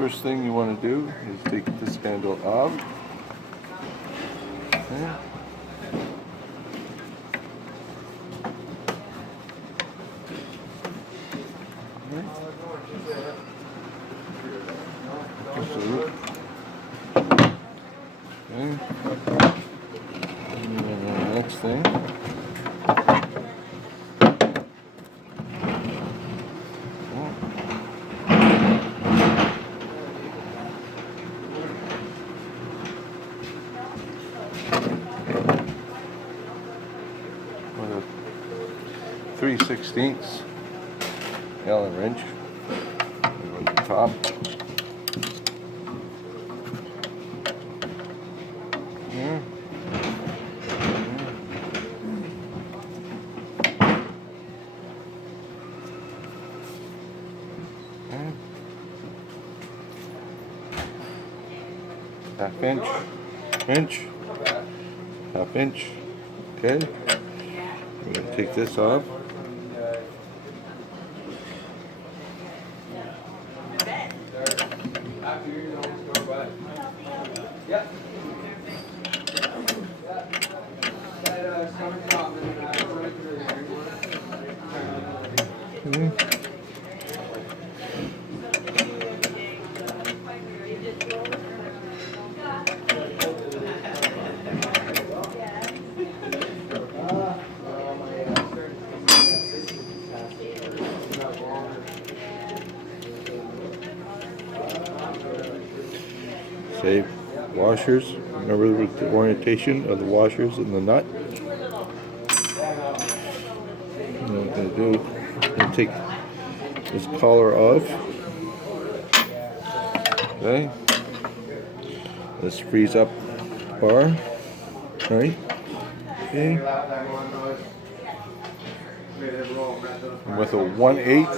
First thing you want to do is take this handle off. Okay. Okay. And the next thing. With a 3/16 Allen wrench on the top. Here. Half inch, half inch. Okay, we're going to take this off. Okay. Say washers. Remember the orientation of the washers and the nut. And what I'm going to do, I'm going to take this collar off. Okay. This frees up bar. Right. Okay. And with a 1/8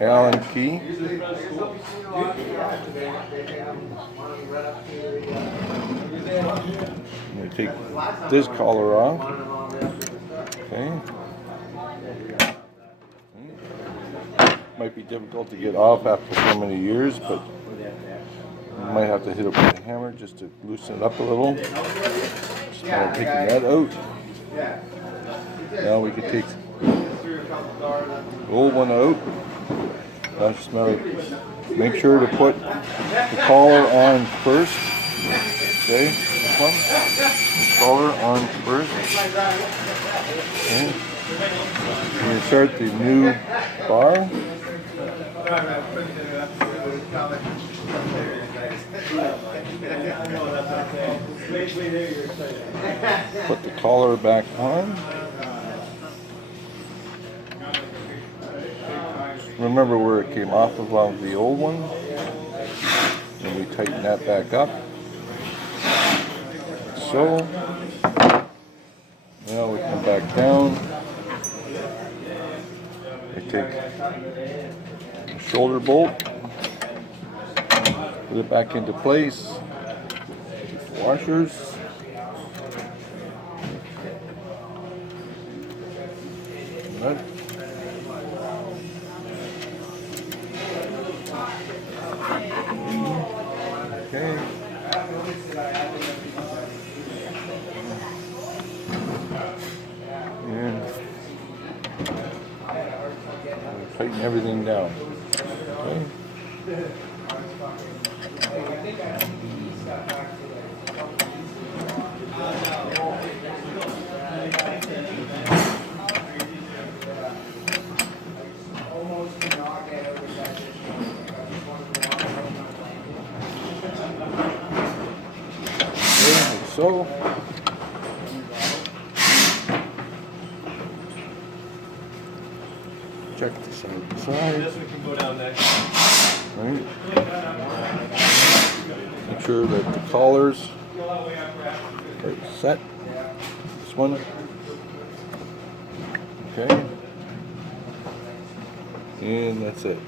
Allen key. I'm going to take this collar off. Okay. Might be difficult to get off after so many years, but you might have to hit it with a hammer just to loosen it up a little. Just kind of taking that out. Now we can take the old one out. Now just make sure to put the collar on first. Okay, this one. The collar on first. Okay. And insert the new bar. Put the collar back on. Remember where it came off of the old one. And we tighten that back up. So. Now we come back down. We take the shoulder bolt. Put it back into place. Washers. Nut. Okay. And tighten everything down. Okay. So, check the side to side. This one can go down next. Right. Make sure that the collars are set. This one. Okay. And that's it.